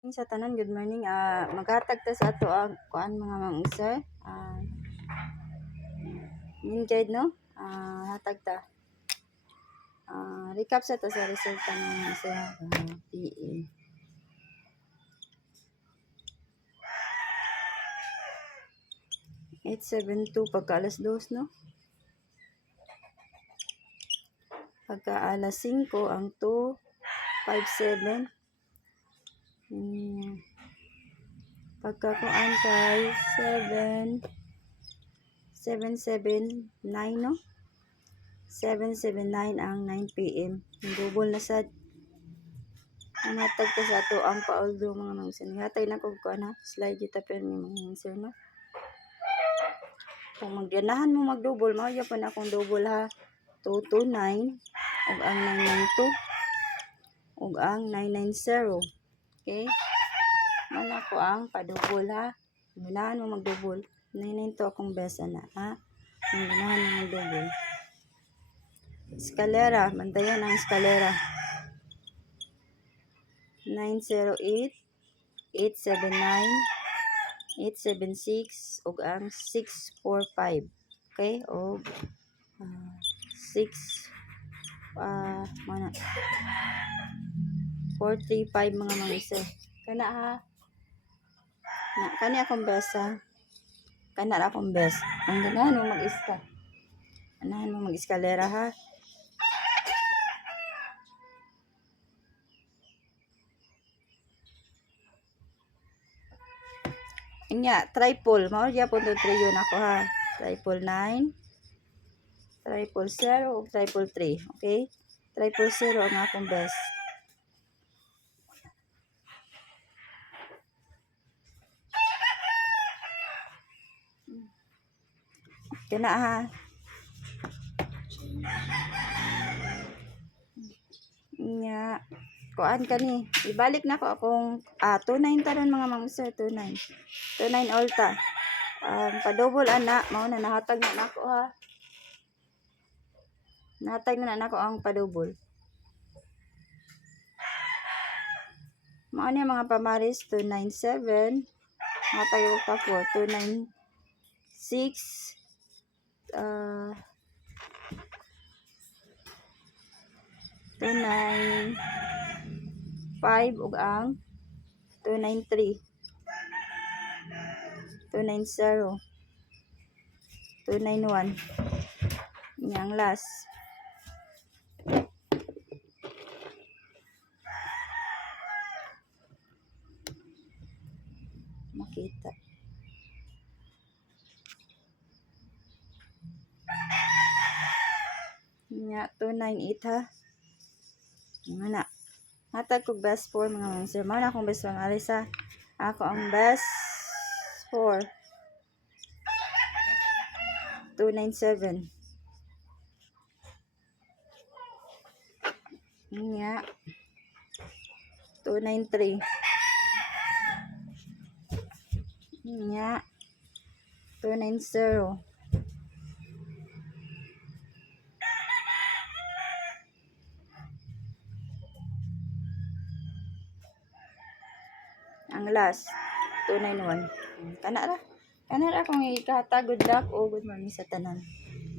Sa tanan, good morning. Maghatag ta sa ato ang kuan mga mangusir. Min guide no. Hatag ta. Recap sa ta sa resulta ng isa PE. Eight 7-2 pagka alas 2 no. Pagka alas 5 ang 2 5-7. Pagka kuan kay 7-7-9 no. 7-7-9 ang 9 PM. Double na sad. Ang hatag ko sa ato ang pauldo mga mangsin. Hatag na kog kuan ha. Slide dito pero mga mangsin no. Kung magdanahan mo mag-double, mao gyapon akong double ha. 229 ug ang 992 ug ang 990. Okay? Man ako ang pa-double ha. Ganahan mo mag-double. 992 akong best na ha. Ganahan mo mag-double. Eskalera, bantayan ang eskalera. 908 879 876 ug ang 645. Okay? Og 435 mga mangisa. Kana ha. Kani akong best ha. Kana akong best. Ang ganahan mo mag-iska. Ganahan mo mag-eskalera ha. Inya, triple. Mao gyapon to triyon ako ha. Triple 9, triple 0, ug triple 3. Okay? Triple 0 ang akong best. Kana ha. Inya, kuan kani. Ibalik na ko akong 29 taron mga mangsa 29. 29 ulta. Pa-double ana, mao na nahatag na nako ha. Nahatag na nako ang pa-double. Mao ni mga pamaris 297. Nahatag ko ta 4 296 295 ug ang 293 290 291 yang last makita nya 298 ha. Mana hatag ko best 4 mga mangsa. Mao na akong best pangalis ha. Ako ang best 4 297 nya 293 nya 290 ang last 291. Kana ra kung ikahatag good luck o good morning sa tanan.